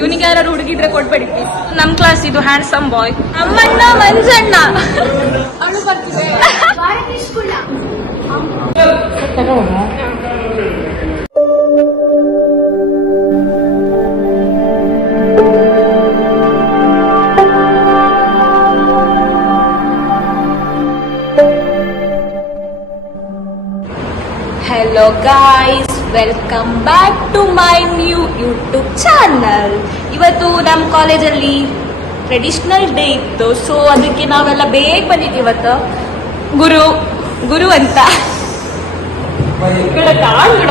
ಇವನಿಗೆ ಯಾರು ಹುಡುಗಿದ್ರೆ ಕೊಡ್ಬೇಡಿ ನಮ್ ಕ್ಲಾಸ್ ಇದು ಹ್ಯಾಂಡ್ಸಮ್ ಬಾಯ್ ಅಮ್ಮಣ್ಣ ಮಂಜಣ್ಣ ಅವಳು ಬರ್ತಿದೆ Hello guys, welcome back to my new YouTube channel. ಇವತ್ತು ನಮ್ಮ ಕಾಲೇಜಲ್ಲಿ ಟ್ರೆಡಿಷನಲ್ ಡೇ ಇತ್ತು, ಸೊ ಅದಕ್ಕೆ ನಾವೆಲ್ಲ ಬೇಗ ಬಂದಿದ್ದೀವಿ. ಇವತ್ತು ಗುರು ಅಂತ ನನ್ನ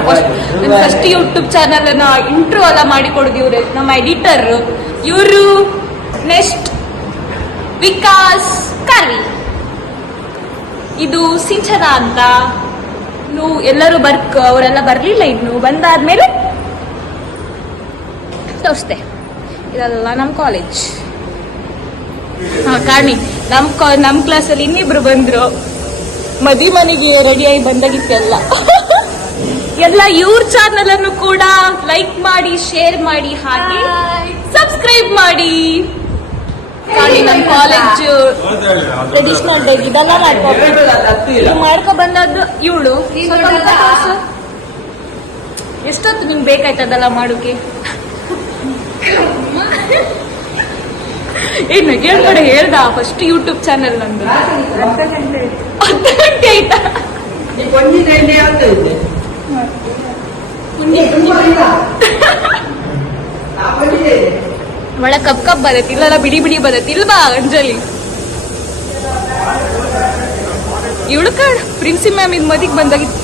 ಫಸ್ಟ್ ಯೂಟ್ಯೂಬ್ ಚಾನಲ್ ಅನ್ನ ಇಂಟ್ರೋ ಎಲ್ಲ ಮಾಡಿಕೊಡಿದಿವ್ರೆ ನಮ್ಮ ಎಡಿಟರ್. ಇವರು ನೆಕ್ಸ್ಟ್ ವಿಕಾಸ್ ಕರ್ವಿ, ಇದು ಸಿಂಚನ ಅಂತ. ಎಲ್ಲರೂ ಅವರೆಲ್ಲ ಬರ್ಲಿಲ್ಲ, ಇನ್ನು ಬಂದಾದ್ಮೇಲೆ ತೋರಿಸ್ತೆ. ಇದೆಲ್ಲ ನಮ್ಮ ಕಾಲೇಜ್. ಕಾಣಿ ನಮ್ ಕ್ಲಾಸಲ್ಲಿ ಇನ್ನಿಬ್ರು ಬಂದ್ರು, ಮನೆಗೆ ರೆಡಿಯಾಗಿ ಬಂದಾಗಿತ್ತೆಲ್ಲ. ಎಲ್ಲ ಇವ್ರ ಚಾನಲ್ ಅನ್ನು ಕೂಡ ಲೈಕ್ ಮಾಡಿ, ಶೇರ್ ಮಾಡಿ, ಹಾಗೆ ಸಬ್ಸ್ಕ್ರೈಬ್ ಮಾಡಿ. ನಮ್ ಕಾಲೇಜ್ ಟ್ರೆಡಿಷನಲ್ ಡೇ ಇದೆಲ್ಲ ಮಾಡ್ಕೊ ಬಂದದ್ದು ಇವಳು. ಎಷ್ಟೊತ್ತು ನಿಮ್ಗೆ ಬೇಕಾಯ್ತದಲ್ಲ ಮಾಡೋಕೆ? ಏನು ಹೇಳ್ಕೊಡೆ ಹೇಳ್ದ ಫಸ್ಟ್ ಯೂಟ್ಯೂಬ್ ಚಾನಲ್ ನಂದು 10 ಗಂಟೆ ಆಯ್ತಾ? ಒಳ ಕಪ್ ಬದತ್ ಇಲ್ಲ ಬಿಡಿ ಬದತ್ ಇಲ್ವಾ ಅಂಜಲಿ? ಇವಳು ಕಣ್ ಪ್ರಿನ್ಸಿ ಮ್ಯಾಮ್ ಇದ್ ಮದಿಗೆ ಬಂದಾಗಿತ್ತು.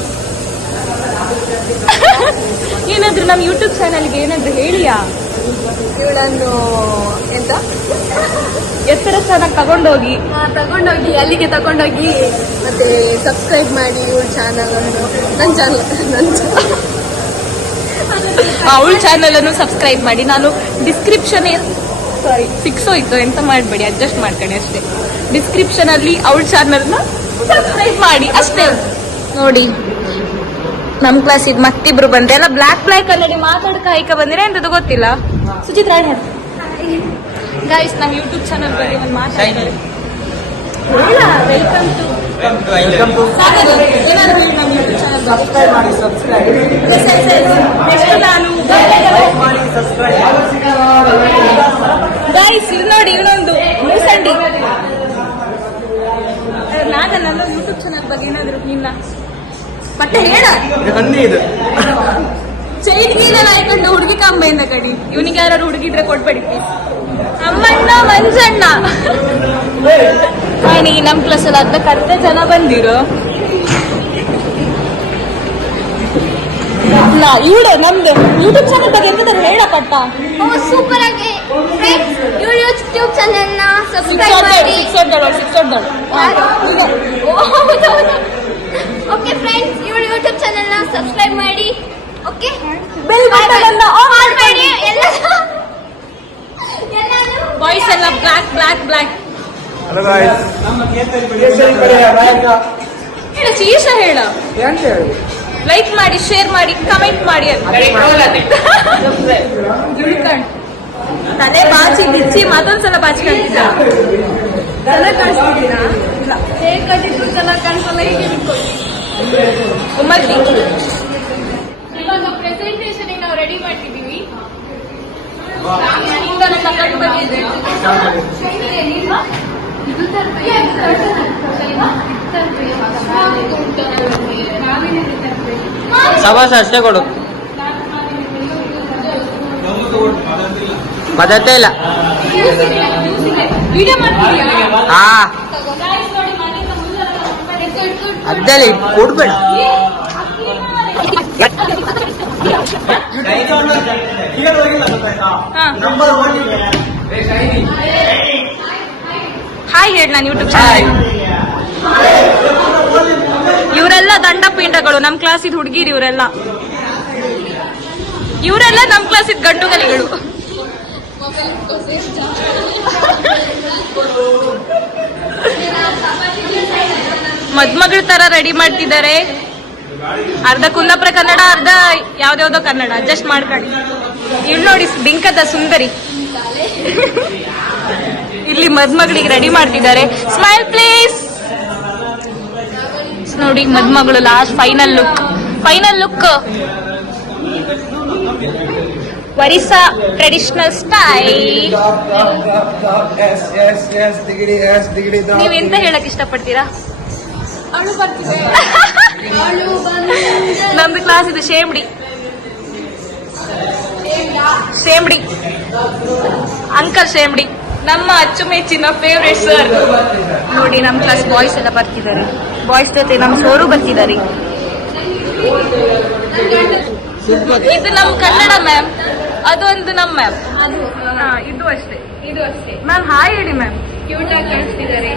ಏನಾದ್ರು ನಮ್ ಯೂಟ್ಯೂಬ್ ಚಾನಲ್ಗೆ ಏನಾದ್ರು ಹೇಳಿಯಾ? ಇವಳನ್ನು ಎಂತ ಎತ್ತರ ಚೆನ್ನಾಗಿ ತಗೊಂಡೋಗಿ ಅಲ್ಲಿಗೆ ತಗೊಂಡೋಗಿ ಮತ್ತೆ ಸಬ್ಸ್ಕ್ರೈಬ್ ಮಾಡಿ ಇವಳ ಚಾನಲ್ ಅನ್ನು. ಅವಳ ಚಾನಲ್ ಅನ್ನು ಸಬ್ಸ್ಕ್ರೈಬ್ ಮಾಡಿ. ನಾನು ಡಿಸ್ಕ್ರಿಪ್ಷನ್ ಫಿಕ್ಸ್ ಹೋಯ್ತು, ಎಂತ ಮಾಡಬೇಡಿ, ಅಡ್ಜಸ್ಟ್ ಮಾಡ್ಕೊಳ್ಳಿ ಅಷ್ಟೇ. ಡಿಸ್ಕ್ರಿಪ್ಷನ್ ಅಲ್ಲಿ ಅವಳ ಚಾನಲ್ನ ಸಬ್ಸ್ಕ್ರೈಬ್ ಮಾಡಿ ಅಷ್ಟೇ. ನೋಡಿ ನಮ್ ಕ್ಲಾಸ್ ಇದು ಮತ್ತಿಬ್ರು ಬಂದ್ರೆ ಎಲ್ಲ ಬ್ಲಾಕ್ ಕನ್ನಡಿ ಮಾತಾಡ್ಕ ಐಕ ಬಂದಿರ ಎಂತದ್ದು ಗೊತ್ತಿಲ್ಲ. ಸುಚಿತ್ರ ಗೈಸ್ ನಮ್ ಯೂಟ್ಯೂಬ್ ಚಾನಲ್ ಬಗ್ಗೆ ಒಂದು ಮಾತಾಡ್ತಾರೆ. ವೆಲ್ಕಮ್ ಟು ಗೈಸ್ ಇದು ನೋಡಿ, ಇವನೊಂದು ಮೂಸಂಡಿ. ನನ್ನ ಯೂಟ್ಯೂಬ್ ಚಾನಲ್ ಬಗ್ಗೆ ಏನಾದ್ರು ನಿನ್ನ ಮತ್ತೆ ಹೇಳ. ಚೈನ್ ಗೀನೆಲ್ಲ ಆಯ್ಕೊಂಡು ಹುಡುಗಿ ಕಂಬೆಯಿಂದ ಕಡಿ. ಇವನಿಗೆ ಯಾರು ಹುಡುಗಿದ್ರೆ ಕೊಡ್ಬೇಡಿ ಪ್ಲೀಸ್. ಅಮ್ಮಣ್ಣ ಮಂಜಣ್ಣ ಅಣಿ ನಮ್ ಕ್ಲಾಸ್ ಅಲ್ಲಿ 10 ಜನ ಬಂದಿರು. ಇವಳು ನಮ್ದು ಯೂಟ್ಯೂಬ್ ಚಾನಲ್ ಬಗ್ಗೆ ಎಂತಾದ್ರು ಹೇಳಪಟ್ಟ. ಸೂಪರ್ ಆಗಿ ಯೂಟ್ಯೂಬ್ ಚಾನಲ್ ನ ಸಬ್ಸ್ಕ್ರೈಬ್ ಮಾಡಿ. 600 ಓಕೆ ಫ್ರೆಂಡ್ಸ್, ಯೂಟ್ಯೂಬ್ ಚಾನಲ್ ನ ಸಬ್ಸ್ಕ್ರೈಬ್ ಮಾಡಿ. ಓಕೆ, ಬೆಲ್ ಬಟನ್ ಅನ್ನು ಆನ್ ಮಾಡಿ. ಬಾಯ್ಸ್ ಎಲ್ಲ ಬ್ಲಾಕ್. ಹಲೋ ಗಾಯ್ಸ್, ಹೇಳ ಶೀಶ ಹೇಳ. ಲೈಕ್ ಮಾಡಿ, ಶೇರ್ ಮಾಡಿ, ಕಮೆಂಟ್ ಮಾಡಿ ಅಂತ ತಲೆ ಬಾಚಿ ಬಿಚ್ಚಿ ಮತ್ತೊಂದ್ಸಲ ಬಾಚಿ ಕಾಣ್ತಿದ್ದ. ತಲೆ ಕಾಣಿಸ್ತಿದ್ದೀರಾ? ಹೇಗಾಗಿತ್ತು ತಲೆ ಕಾಣಿಸಲ್ಲ. ಹೀಗೆ ಇವಾಗ ಪ್ರೆಸೆಂಟೇಷನ್ ನಾವು ರೆಡಿ ಮಾಡ್ತಿದ್ದೀವಿ. ಸವಾಸ ಅಷ್ಟೇ ಕೊಡು, ಪದ್ಧತಿ ಇಲ್ಲ. ವಿಡಿಯೋ ಮಾಡ್ತೀಯಾ? ಹಾ, ಅದ್ದಲ್ಲಿ ಕೊಡ್ಬೇಡ. ಹಾಯ್ ಹೇಳಿ ನಾನು ಯೂಟ್ಯೂಬ್ ಚಾನಲ್. ಇವರೆಲ್ಲ ದಂಡ ಪಿಂಡಗಳು, ನಮ್ ಕ್ಲಾಸ್ ಇದ್ ಹುಡುಗಿರಿ. ಇವರೆಲ್ಲ ನಮ್ ಕ್ಲಾಸ್ ಇದ್ ಗಂಟುಗಲಿಗಳು. ಮದ್ಮಗಳ ತರ ರೆಡಿ ಮಾಡ್ತಿದ್ದಾರೆ. ಅರ್ಧ ಕುಂದಾಪುರ ಕನ್ನಡ, ಅರ್ಧ ಯಾವ್ದ್ಯಾವ್ದೋ ಕನ್ನಡ. ಅಡ್ಜಸ್ಟ್ ಮಾಡ್ಕೊಳ್ಳಿ. ಇಲ್ಲಿ ನೋಡಿ ಬಿಂಕದ ಸುಂದರಿ. ಇಲ್ಲಿ ಮದ್ಮಗಳಿಗೆ ರೆಡಿ ಮಾಡ್ತಿದ್ದಾರೆ. Smile please. ನೋಡಿ ಮದ್ಮಗಳು last final look. Orissa traditional style. ನೀವೆಂತ ಹೇಳಕ್ ಇಷ್ಟಪಡ್ತೀರಾ? ಅವಳು ಬರ್ತಿದೆ. ನಮ್ದು ಕ್ಲಾಸ್ ಇದು ಶೇಮ್ಡಿ ಅಂಕಲ್ ಶೇಮ್ಡಿ, ನಮ್ಮ ಅಚ್ಚುಮೆಚ್ಚಿನ ಫೇವ್ರೇಟ್ ಸರ್. ನೋಡಿ ನಮ್ಮ ಕ್ಲಾಸ್ ಬಾಯ್ಸ್ ಎಲ್ಲ ಬರ್ತಿದ್ದಾರೆ. ಬಾಯ್ಸ್ ಜೊತೆ ನಮ್ಮ ಸೋರು ಬರ್ತಿದ್ದಾರೆ. ಇದು ನಮ್ಮ ಕನ್ನಡ ಮ್ಯಾಮ್, ಅದೊಂದು ನಮ್ಮ ಮ್ಯಾಮ್. ಇದು ಅಷ್ಟೇ ಮ್ಯಾಮ್. ಹಾಯ್ ಹೇಳಿ ಮ್ಯಾಮ್. ಕ್ಯೂಟ್ ಆಗಿ ಕಾಣಿಸ್ತಿದ್ದಾರೆ.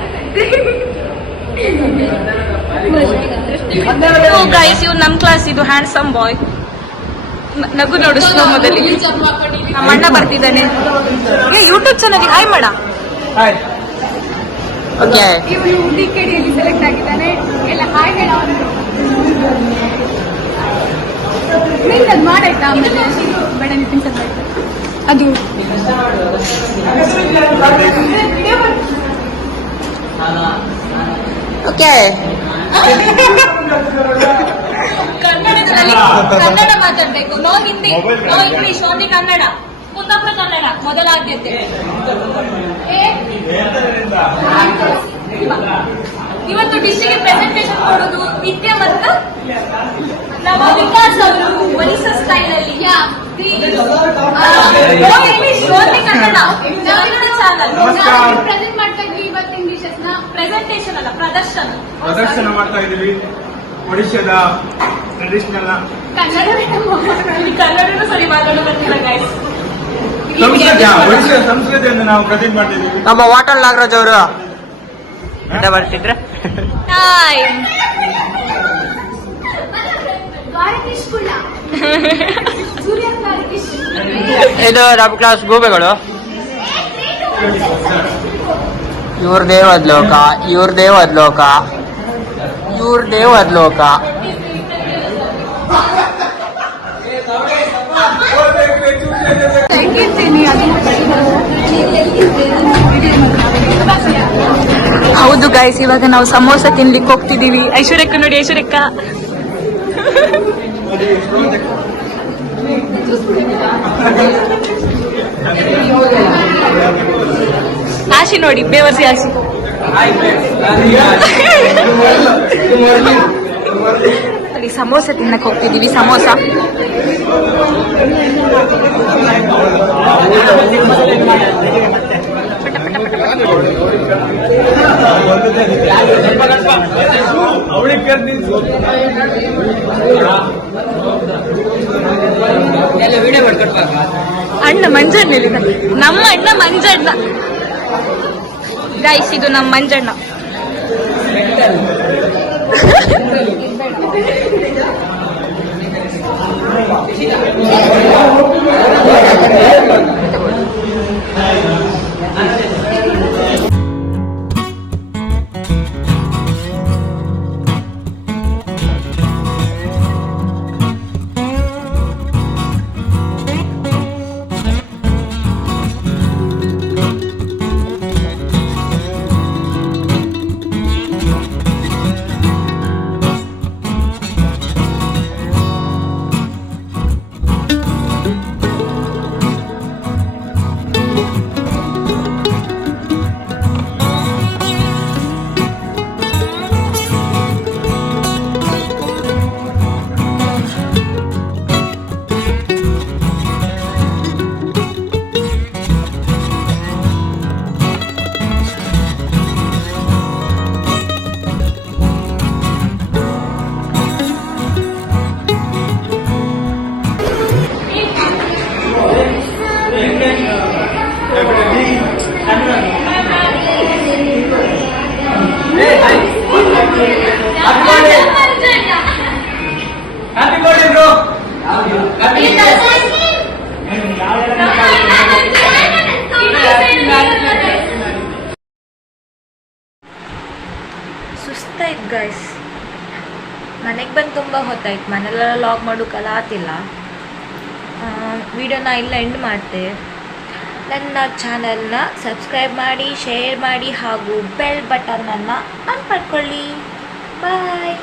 ಗೈಸ್ ಇವ್ ನಮ್ ಕ್ಲಾಸ್ ಇದು ಹ್ಯಾಂಡ್ಸಮ್ ಬಾಯ್. ನಗು ನೋಡು ಸ್ಲೋ ಮೊದಲಿ. ನಮ್ಮ ಅಣ್ಣ ಬರ್ತಿದ್ದಾನೆ. ಯೂಟ್ಯೂಬ್ ಚಾನಲ್ ಹಾಯ್ ಮಾಡ. ಇವನು ಡಿಕೆಡಿಯಲ್ಲಿ ಸೆಲೆಕ್ಟ್ ಆಗಿದ್ದಾನೆ. ಎಲ್ಲ ಹಾಯ್ ಹೇಳ. ನಿಂತದ್ ಮಾಡಾಯ್ತಾ? ಆಮೇಲೆ ಬೇಡ ನಿತಿನ್ ಸರ್ ಅದು ಕನ್ನಡ ಮಾತಾಡ್ಬೇಕು. No Hindi, no English, only Kannada. Kundapura Kannada ಮೊದಲ ಆದ್ಯತೆ. ಇವತ್ತು ಡಿಸ್ಟಿಗೆ ಪ್ರೆಸೆಂಟೇಷನ್ ಕೊಡೋದು ವಿದ್ಯೆ ಮತ್ತು ನಮ್ಮ ವಿಕಾಸ್ ಅವರು ಒರಿಸ್ಸಾ ಸ್ಟೈಲ್ ಅಲ್ಲಿ. No English, only Kannada. Channel present ಮಾಡ್ತಾ ಇದ್ವಿ ಇವತ್ತು ಇಂಗ್ಲಿಷ್ ಪ್ರೆಸೆಂಟೇಷನ್ ಅಲ್ಲ, ಪ್ರದರ್ಶನ ಮಾಡ್ತಾ ಇದೀವಿ. ಒಡಿಶಾದ ಟ್ರೆಡಿಷನಲ್ ಕನ್ನಡನೂ ಸರಿ ಮಾತಾಡೋ ಬರ್ತಿಲ್ಲ ಗೈಸ್. ಒಡಿಶಾ ಸಂಸ್ಕೃತಿಯನ್ನು ನಾವು ಪ್ರೆಸೆಂಟ್ ಮಾಡ್ತಿದ್ದೀವಿ. ನಮ್ಮ ವಾಟರ್ ನಾಗರಾಜ್ ಅವರು ಬರ್ತಿದ್ರ. ಇದು ನಮ್ಮ ಕ್ಲಾಸ್ ಗೂಬೆಗಳು. ಇವ್ರದೇ ಅದ್ಲೋಕ. ಹೌದು ಗೈಸ್, ಇವಾಗ ನಾವು ಸಮೋಸ ತಿನ್ಲಿಕ್ಕೆ ಹೋಗ್ತಿದೀವಿ. ಐಶ್ವರ್ಯಕ್ಕ ನೋಡಿ, ಐಶ್ವರ್ಯಕ್ಕ ಆಶಿ ನೋಡಿ, ಬೇವರ್ಸಿ ಆಶಿ. ಅಲ್ಲಿ ಸಮೋಸ ತಿನ್ನಕ್ ಹೋಗ್ತಿದೀವಿ. ಸಮೋಸ ಅಣ್ಣ ಮಂಜಣ್ಣ, ನಮ್ಮ ಅಣ್ಣ ಮಂಜಣ್ಣ ಗೈಸ್. ಇದು ನಮ್ಮ ಮಂಜಣ್ಣ. ಸುಸ್ತಾಯ್ತು ಗೈಸ್. ಮನೆಗೆ ಬಂದು ತುಂಬ ಹೊತ್ತಾಯ್ತು. ಮನೆಯಲ್ಲೆಲ್ಲ ಲಾಗ್ ಮಾಡೋಕ್ಕಲ್ಲ ಆತಿಲ್ಲ. ವಿಡಿಯೋನ ಇಲ್ಲ ಎಂಡ್ ಮಾಡ್ತೇವೆ. ನನ್ನ ಚಾನಲ್ನ ಸಬ್ಸ್ಕ್ರೈಬ್ ಮಾಡಿ, ಶೇರ್ ಮಾಡಿ ಹಾಗೂ ಬೆಲ್ ಬಟನನ್ನು ಆನ್ ಮಾಡ್ಕೊಳ್ಳಿ. ಬಾಯ್.